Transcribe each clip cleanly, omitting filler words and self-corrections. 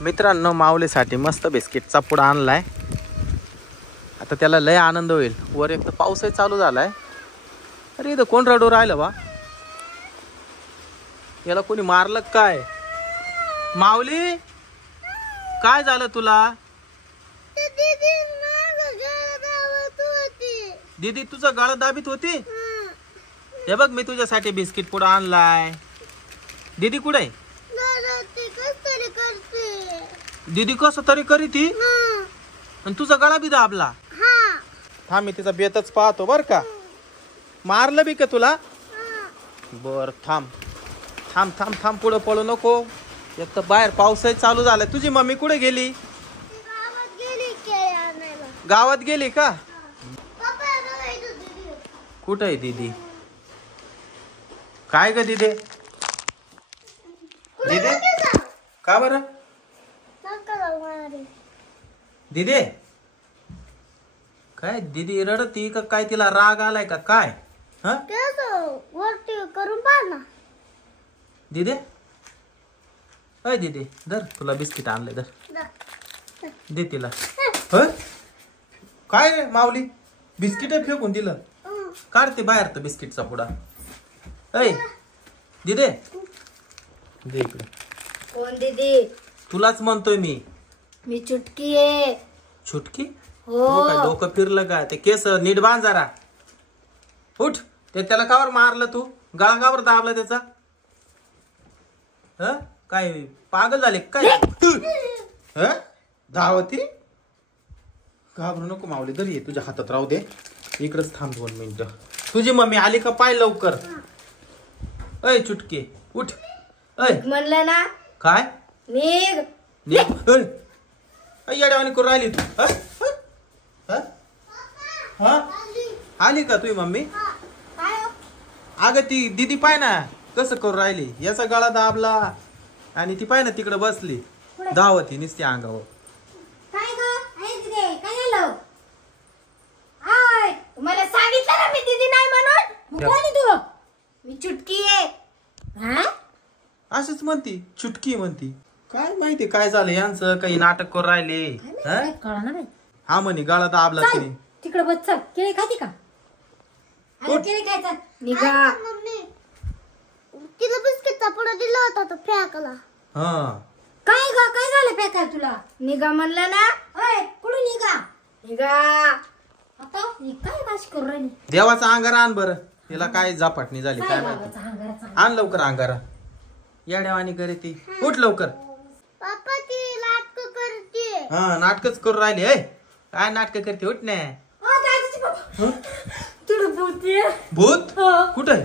मित्रांनो माऊलीसाठी मस्त बिस्किटचा पुडा आणलाय. आता त्याला लय आनंद होईल. वर एक तर पाऊसही चालू झालाय. अरे इथं कोण रडू राहिलं बा? याला कोणी मारलं काय? माऊली काय झालं तुला? दीदी तुझं गळा दाबीत होती. हे बघ मी तुझ्यासाठी बिस्किट पुडा आणलाय. दीदी कुठे? दीदी कसं तरी करी ती आणि तुझा गळा बी दाबला. थांब मी तिचा बेतच पाहतो बर का. मारलं बी का तुला? बर थांब थांब थांब थांब पुढे पळू नको. एक तर बाहेर पाऊसही चालू झालाय. तुझी मम्मी कुठे गेली? गावात गेली का? कुठे आहे दीदी? काय ग दीदी? दीदी का बरं? दीदी काय दीदी रडती का काय? तिला राग आलाय का काय? वरती करून पाहा ना दीदी. अय दीदी धर तुला बिस्किट आणले धर. दे तिला. काय रे माऊली बिस्किट फेकून दिलं. काढते बाहेर तर बिस्किटचा पुडा. अय दीदी दे इकडे. कोण दीदी? तुलाच म्हणतोय मी. मी चुटकी आहे. चुटकी? हो काय डोकं फिरलं का? ते केस नीट बांध जरा. उठ. ते त्याला कावर मारलं तू? गळा कावर दाबला त्याचा? काय पागल झाले काय? धावती घाबरू नको माऊली. दर ये तुझ्या हातात राहू दे. इकडेच थांब 2 मिनिटं. तुझी मम्मी आली का पाय लवकर. अय चुटकी उठ. अय म्हणलं ना काय? निघ. येड्यावानी करून राहिली तू. आली का तुझी मम्मी? अगं ती दीदी पाय ना कसं करून राहिली. याचा गळा दाबला आणि ती पाय ना तिकडे बसली धावती नुसती अंगावर. मला सांगितलं ना मी दीदी नाही म्हणून. कोणी तू? मी चुटकी आहे. अशीच म्हणती चुटकी म्हणती. काय माहिती काय झालं यांचं. काही नाटक करून राहिले. हा म्हणे गळा दाबला तिने. तिकडे बस चल. केळी खाती का? केळी खायचा निघा. तिला बिस्किटचा पुडा दिला होता तो फेकला. काय ग काय झालं फेकाय तुला? निघा म्हणलं ना. कुठून निघा? निघा आता. काय काश करू राहिली? देवाचा अंगारा आण बरं. तिला काय झापटणी झाली काय माहिती. आण लवकर अंगारा. येड्यावानी करे ती. उठ लवकर. पप्पा ती नाटक करते. नाटकच करू राहिली. काय नाटक करते? उठ ना. भूत कुठे?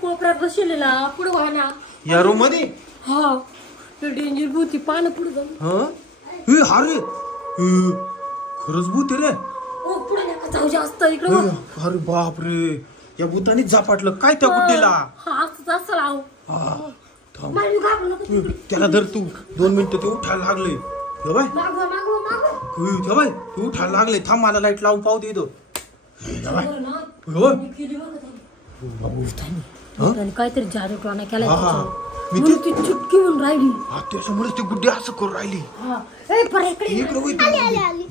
कोपऱ्यात बसलेला पुढे वाहना या रूम मध्ये. हा डेंजर भूती. पान पुढे जाऊ. अरे खरंच भूत आहे रे. पुढे नका जाऊ जास्त. इकडे. अरे बाप रे. या भूतानीच झापाटलं काय त्या गुड्डीला. त्याला धर तू. 2 मिनिटं ते उठायला लागले. तू उठायला लागले. थांब मला लाईट लावून पाहू दे. काहीतरी जादू टोना केला. चुटकी म्हणून राहिली. त्याच्यामुळे ती गुड्डी असं करून राहिली.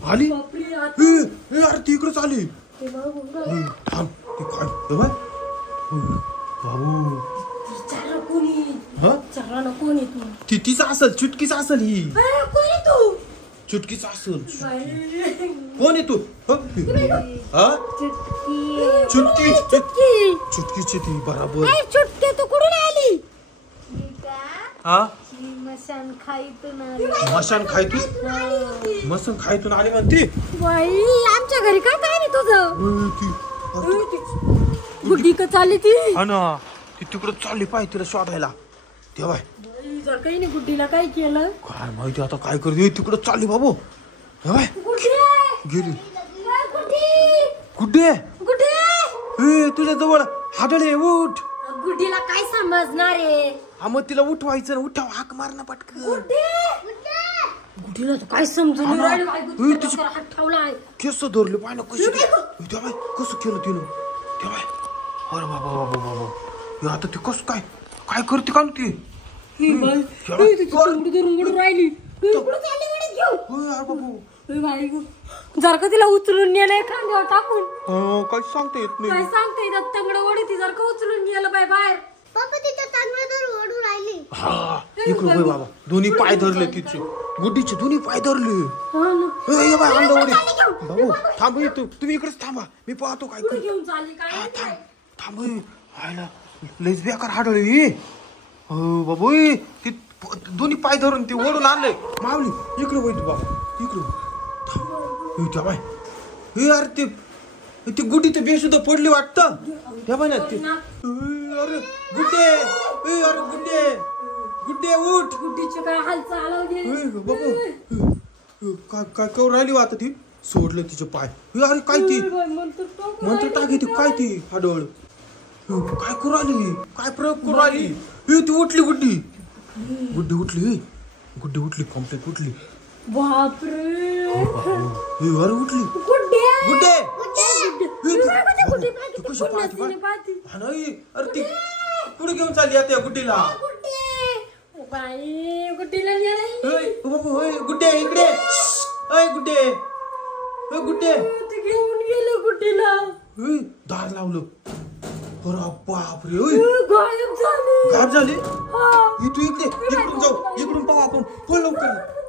आली अरे ती इकडेच आली. थांब ती काय बाबू. ती तिचा असल. चुटकीच असल ही. चुटकीच असल. कोण आहे तू? चुटकीची ती बरोबर. चुटकी तू कुठून आली? मशान खायतून आली म्हणते. आमच्या घरी काय काय नाही तुझं. गुड्डी का चालली ती? हा ना ती तिकडं चालली पाहिजे तिला शोधायला. तेव्हा काही नाही. गुड्डीला काय केलं काय माहिती आता काय करते. तिकडं चालली बाबू. गेली गुड्डे. तुझ्या जवळ हाडळे. उठ. गुड्डीला काय समजणार आहे? मग तिला उठवायचं. उठाव हाक मार ना पटकन. गुड्डीला काय समजून केस धरले पाय ना कशी. कसं केलं तिनं. अरे बाबा बाबा बाबा. आता ती कसं काय काय करते का ती? राहिली. कुठं चालली उडीत घेऊ होय अरे बाबू जर का तिला उचलून नेलं एखाद्यावर टाकून काही सांगता येत नाही काय सांगते तंगड ओढी ती जर का उचलून गेलं बाय बाहेर पप्पा तिच्या तांगड्यावर ओढू राहिली हा इकडे होय बाबा दोन्ही पाय धरले तिचे गुड्डीचे दोन्ही पाय धरले ए बाय अंडा ओढी बाबू थांब तुम्ही इकडेच थांबा मी पाहतो काय कर घेऊन चालली काय थांब हायला लयच बेकार हाडळी हो बाबू ती दोन्ही पाय धरून ती ओढून आणले मावली इकडे होय तू बाबा इकडे बाय हे अरे ती गुड्डी तर बेसुद्धा पडली वाटतं त्या बाय ना ती अरे गुड्डे अरे गुड्डे उठ गुड्डीची काय हाल चालव बाबू काय करू राहिली आता ती सोडलं तिचे पाय अरे काय ती मंत्र टाकी ती काय ती हाडळ काय करू राहिली काय प्रयोग करू राहिली ती उठली गुड्डी उठली कम्प्लीट उठली बापरे अरे उठली गुड्डे अरे ती कुठे घेऊन चालली आता गुड्डीला गुड्डे इकडे गुड्डे घेऊन गेलं गुड्डीला दार लावलं बापरे गायब झाली तू इकडे इकडून जाऊ इकडून पाहू आपण लवकर